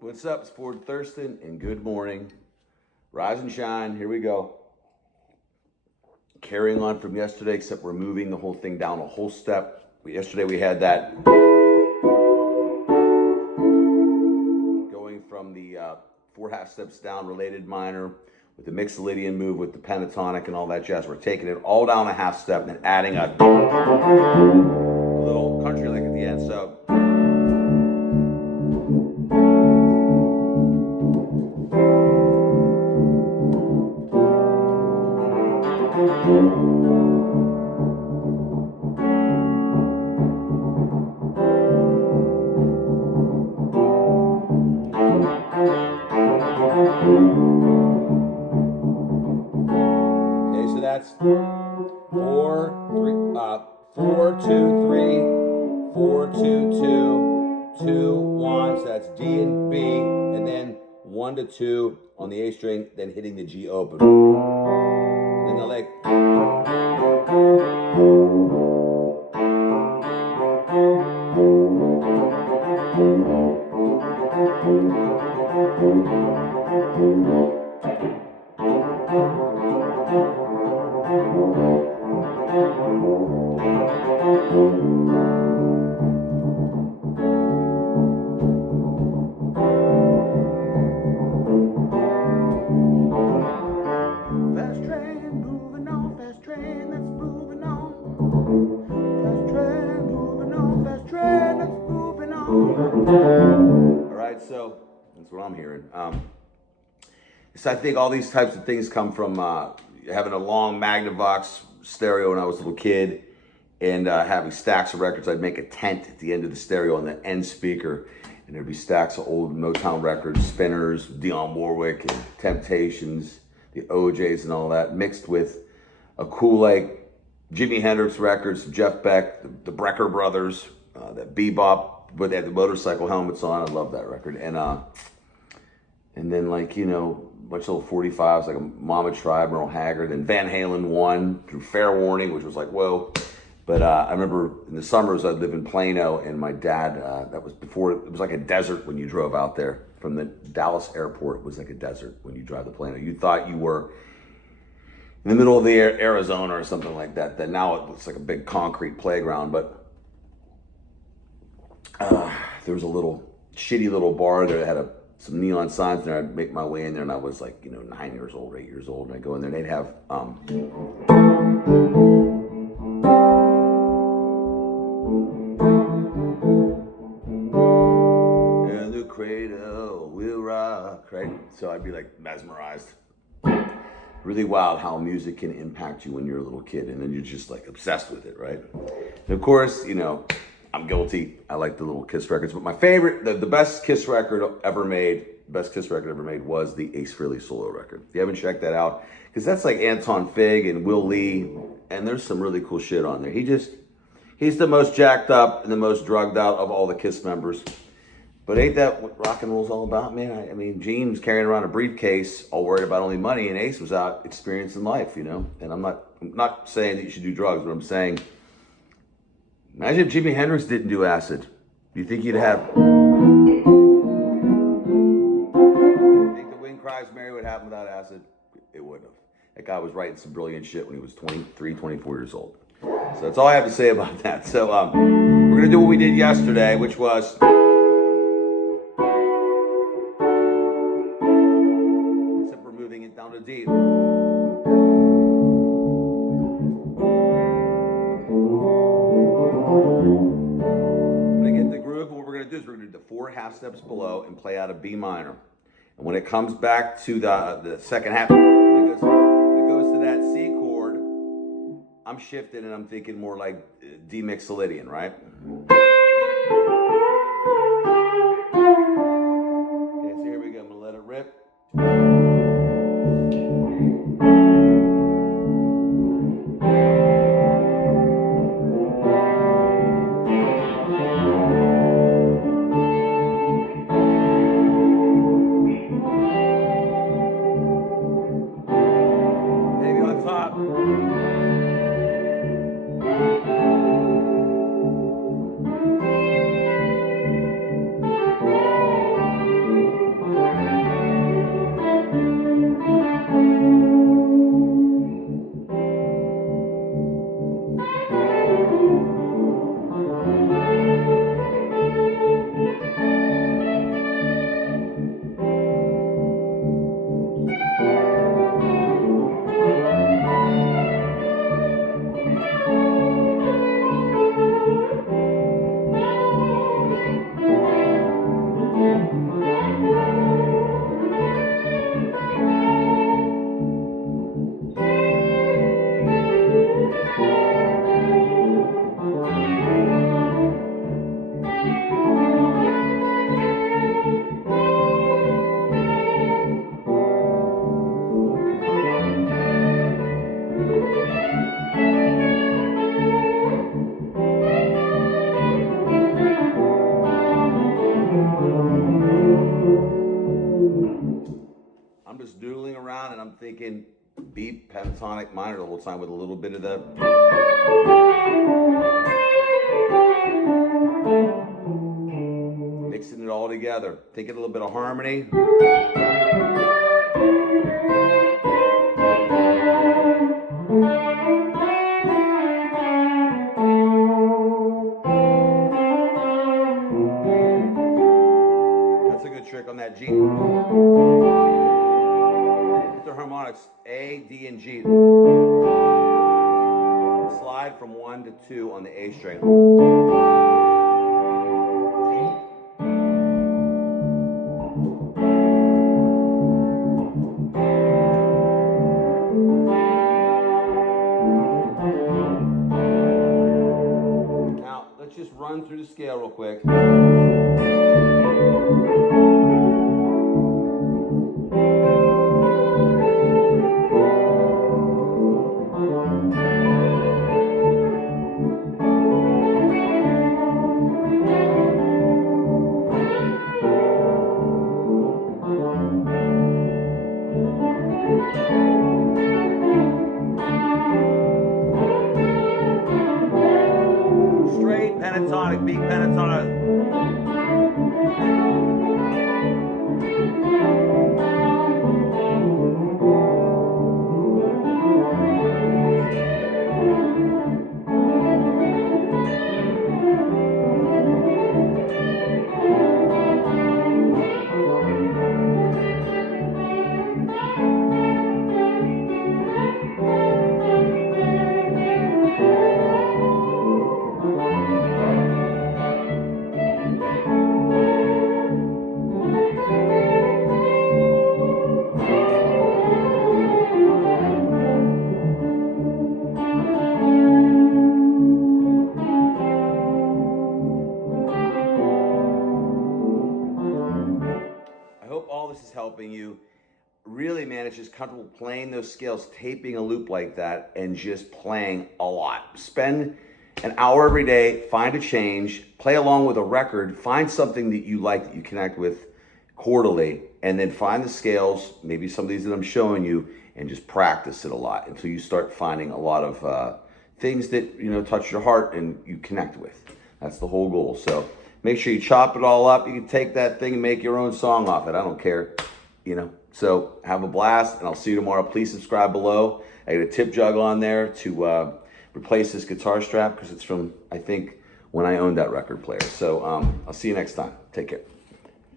What's up? It's Ford Thurston, and good morning. Rise and shine. Here we go. Carrying on from yesterday, except we're moving the whole thing down a whole step. Yesterday we had that going from the 4 half steps down, related minor, with the mixolydian move, with the pentatonic and all that jazz. We're taking it all down a half step and then adding a little country lick at the end. So. Okay, so that's 4, 2, 3, 4, 2, 2, 2, 1. So that's D and B, and then 1 to 2 on the A string, then hitting the G open. Then the lick. Fast train moving on, fast train that's moving on. Fast train moving on, fast train that's moving on. All right, so that's what I'm hearing. So I think all these types of things come from having a long Magnavox stereo when I was a little kid, and having stacks of records. I'd make a tent at the end of the stereo on the end speaker, and there'd be stacks of old Motown records, Spinners, Dionne Warwick, and Temptations, the OJs and all that, mixed with a cool, like, Jimi Hendrix records, Jeff Beck, the Brecker Brothers, that bebop, where they had the motorcycle helmets on. I love that record. And then, like, you know, a bunch of little 45s, like a Mama Tribe, Merle Haggard, and Van Halen 1 through Fair Warning, which was like, whoa. But I remember in the summers I'd live in Plano, and my dad, that was before, it was like a desert when you drove out there. From the Dallas airport, it was like a desert when you drive to Plano. You thought you were in the middle of the Arizona or something like that. Then now it looks like a big concrete playground. But there was a little shitty little bar there that had some neon signs there. I'd make my way in there, and I was like, 9 years old, 8 years old, and I'd go in there, and they'd have and the cradle will rock, right? So I'd be like mesmerized. Really wild how music can impact you when you're a little kid, and then you're just like obsessed with it, right? And of course, I'm guilty. I like the little Kiss records, but my favorite, the best Kiss record ever made was the Ace Frehley solo record. If you haven't checked that out, because that's like Anton Fig and Will Lee, and there's some really cool shit on there. He's the most jacked up and the most drugged out of all the Kiss members. But ain't that what rock and roll's all about, man? I mean, Gene was carrying around a briefcase, all worried about only money, and Ace was out experiencing life, And I'm not saying that you should do drugs, but I'm saying, imagine if Jimi Hendrix didn't do acid. Do you think you'd have? You think The Wind Cries Mary would happen without acid? It wouldn't have. That guy was writing some brilliant shit when he was 23, 24 years old. So that's all I have to say about that. So we're gonna do what we did yesterday, which was except we're moving it down to D. Is we're going to do the 4 half steps below and play out a B minor. And when it comes back to the second half, when it goes to that C chord, I'm shifting and I'm thinking more like D mixolydian, right? Okay, so here we go. I'm going to let it rip. I'm just doodling around and I'm thinking B pentatonic minor the whole time with a little bit of the mixing it all together. Thinking a little bit of harmony. That's a good trick on that G. The harmonics A, D, and G. Slide from 1 to 2 on the A string. Now, let's just run through the scale real quick. Straight pentatonic, B pentatonic. I hope all this is helping you. Really, man, it's just comfortable playing those scales, taping a loop like that, and just playing a lot. Spend an hour every day, find a change, play along with a record, find something that you like, that you connect with chordally, and then find the scales, maybe some of these that I'm showing you, and just practice it a lot until you start finding a lot of things that, you know, touch your heart and you connect with. That's the whole goal. So make sure you chop it all up. You can take that thing and make your own song off it. I don't care, you know. So have a blast, and I'll see you tomorrow. Please subscribe below. I got a tip jug on there to replace this guitar strap because it's from, I think, when I owned that record player. So I'll see you next time. Take care.